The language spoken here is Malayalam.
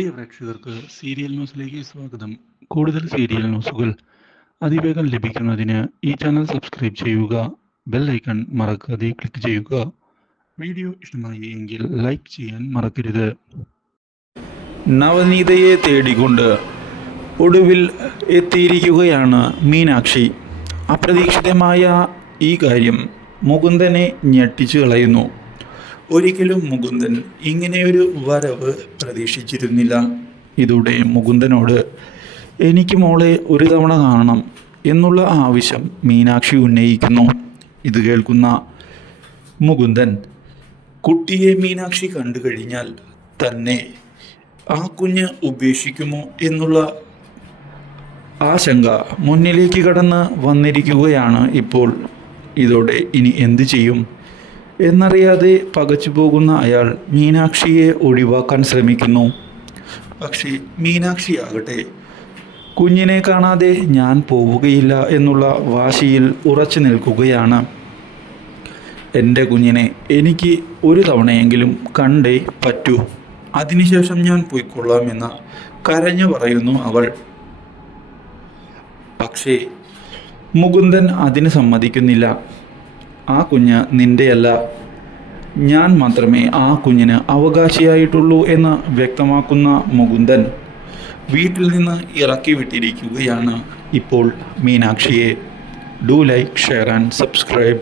പ്രിയ പ്രേക്ഷകർക്ക് സീരിയൽ ന്യൂസിലേക്ക് സ്വാഗതം. കൂടുതൽ സീരിയൽ ന്യൂസുകൾ അതിവേഗം ലഭിക്കുന്നതിന് ഈ ചാനൽ സബ്സ്ക്രൈബ് ചെയ്യുക ബെൽ ഐക്കൺ മറക്കാതെ ക്ലിക്ക് ചെയ്യുക. വീഡിയോ ഇഷ്ടമായി എങ്കിൽ ലൈക്ക് ചെയ്യാൻ മറക്കരുത്. നവനീതയെ തേടിക്കൊണ്ട് ഒടുവിൽ എത്തിയിരിക്കുകയാണ് മീനാക്ഷി. അപ്രതീക്ഷിതമായ ഈ കാര്യം മുകുന്ദനെ ഞെട്ടിച്ചു കളയുന്നു. ഒരിക്കലും മുകുന്ദൻ ഇങ്ങനെയൊരു വരവ് പ്രതീക്ഷിച്ചിരുന്നില്ല. ഇതോടെ മുകുന്ദനോട് എനിക്ക് മോളെ ഒരു തവണ കാണണം എന്നുള്ള ആവശ്യം മീനാക്ഷി ഉന്നയിക്കുന്നു. ഇത് കേൾക്കുന്ന മുകുന്ദൻ കുട്ടിയെ മീനാക്ഷി കണ്ടു കഴിഞ്ഞാൽ തന്നെ ആ കുഞ്ഞ് ഉപേക്ഷിക്കുമോ എന്നുള്ള ആശങ്ക മുന്നിലേക്ക് കടന്ന് വന്നിരിക്കുകയാണ് ഇപ്പോൾ. ഇതോടെ ഇനി എന്തു ചെയ്യും? എന്നറിയാതെ പകച്ചു പോകുന്ന അയാൾ മീനാക്ഷിയെ ഒഴിവാക്കാൻ ശ്രമിക്കുന്നു. പക്ഷേ മീനാക്ഷി ആകട്ടെ കുഞ്ഞിനെ കാണാതെ ഞാൻ പോവുകയില്ല എന്നുള്ള വാശിയിൽ ഉറച്ചു നിൽക്കുകയാണ്. എന്റെ കുഞ്ഞിനെ എനിക്ക് ഒരു തവണയെങ്കിലും കണ്ടേ പറ്റൂ. അതിനുശേഷം ഞാൻ പോയിക്കൊള്ളാമെന്ന് കരഞ്ഞു പറയുന്നു അവൾ. പക്ഷേ മുകുന്ദൻ അതിന് സമ്മതിക്കുന്നില്ല. ആ കുഞ്ഞ് നിന്റെയല്ല ഞാൻ മാത്രമേ ആ കുഞ്ഞിന് അവകാശിയായിട്ടുള്ളൂ എന്ന് വ്യക്തമാക്കുന്ന മുകുന്ദൻ വീട്ടിൽ നിന്ന് ഇറക്കി വിട്ടിരിക്കുകയാണ് ഇപ്പോൾ മീനാക്ഷിയെ. Do like share and subscribe.